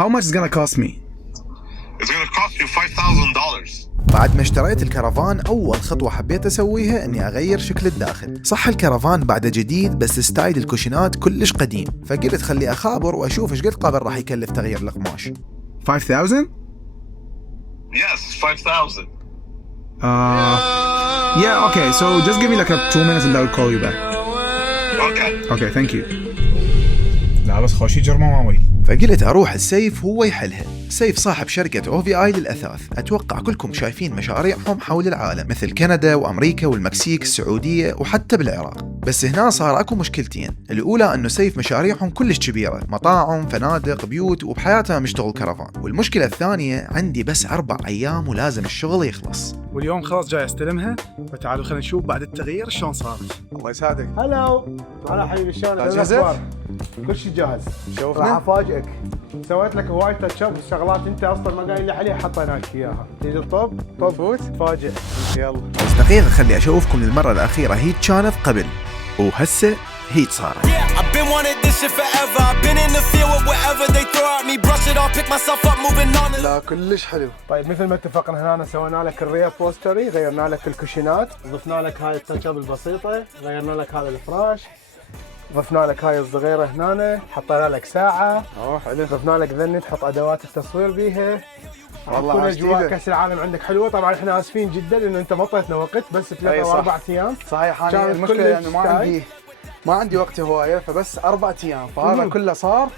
How much is gonna cost me? It's gonna cost you $5,000. بعد ما اشتريت الكرفان أول خطوة حبيت أسويها إني أغير شكل الداخل. صح الكرفان بعده جديد بس ستايل الكوشنات كلش قديم، فقلت خلي أخابر وأشوف إيش قد قابل راح يكلف تغيير القماش. 5,000? Yes, 5,000. Yeah, okay, so just give me like 2 minutes and I will call you back. Okay. Okay, thank you. لا بس خوشي جرمه ماوي. فقلت أروح السيف هو يحلها. سيف صاحب شركة OVI للأثاث، أتوقع كلكم شايفين مشاريعهم حول العالم مثل كندا وأمريكا والمكسيك السعودية وحتى بالعراق. بس هنا صار أكو مشكلتين، الأولى أنه سيف مشاريعهم كلش كبيرة، مطاعم، فنادق، بيوت، وبحياتها مشتغل كرفان. والمشكلة الثانية عندي بس 4 أيام ولازم الشغل يخلص. واليوم خلاص جاي استلمها، فتعالوا خلينا نشوف بعد التغيير شلون صارت. الله يسعدك. هلو، هلا حبيبي شلونك؟ جاهز؟ كل شيء جاهز. شوفنا. راح افاجئك. سويت لك هواي تاتش اب وشغلات انت اصلا ما قايل لي عليها حطينا لك اياها. تيجي الطب؟ طب فوت تفاجئ. يلا. بس دقيقة خلي أشوفكم للمرة الأخيرة هيت كانت قبل، وهسه هيت صارت. لا كلش حلو. طيب مثل ما اتفقنا هنا سوينا لك الريا بوستري، غيرنا لك الكوشنات، ضفنا لك هاي التاتش اب البسيطه، غيرنا لك هذا الفراش، ضفنا لك هاي الصغيره هنا، حطينا لك ساعه. حلو. ضفنا لك ذني تحط ادوات التصوير بيها. والله كل عجيبة. اجواء كاس العالم عندك حلوه. طبعا احنا اسفين جدا لانه انت ما اعطيتنا وقت، بس 3 او 4 ايام. صحيح. انا كانت المشكله كل انه ما عندي وقت هوايه، فبس 4 ايام، فهذا كله صار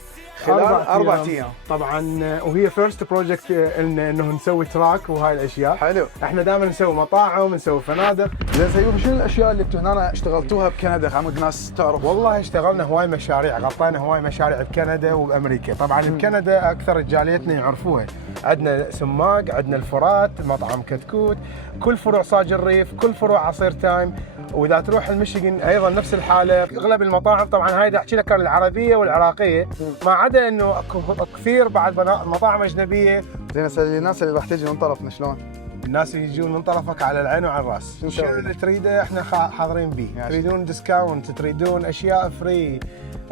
خلال 4 ايام. طبعا وهي فيرست بروجكت انه نسوي تراك وهاي الاشياء. حلو. احنا دائما نسوي مطاعم، نسوي فنادق. زين سيوف، شنو الاشياء اللي انتم هنا اشتغلتوها بكندا عمود ناس تعرف؟ والله اشتغلنا هواي مشاريع، غطينا هواي مشاريع بكندا وبامريكا. طبعا بكندا اكثر رجاليتنا يعرفوها، عندنا سماق، عندنا الفرات، مطعم كتكوت، كل فروع صاج الريف، كل فروع عصير تايم. واذا تروح الميشيغان ايضا نفس الحاله. اغلب المطاعم طبعا هاي دا احكي لك العربيه والعراقيه، ما عدا انه اكو كثير بعد مطاعم اجنبيه. زين هسه الناس اللي راح تجي من طرفنا شلون؟ الناس يجون من طرفك على العين وعلى الراس. الشيء اللي تريده احنا حاضرين به. تريدون ديسكاونت، تريدون اشياء فري،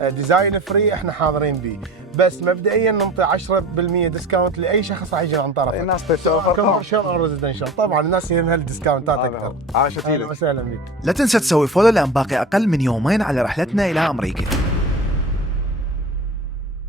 ديزاين فري، احنا حاضرين به. بس مبدئيا نعطي 10% ديسكاونت لاي شخص راح يجي عن طرفك. الناس تتوفر كوميرشال او ريزيدنشال. طبعا الناس يهمها الديسكاونتات اكثر. عاشت اهلا لك. وسهلا بك. لا تنسى تسوي فولو لأن باقي أقل من يومين على رحلتنا إلى أمريكا.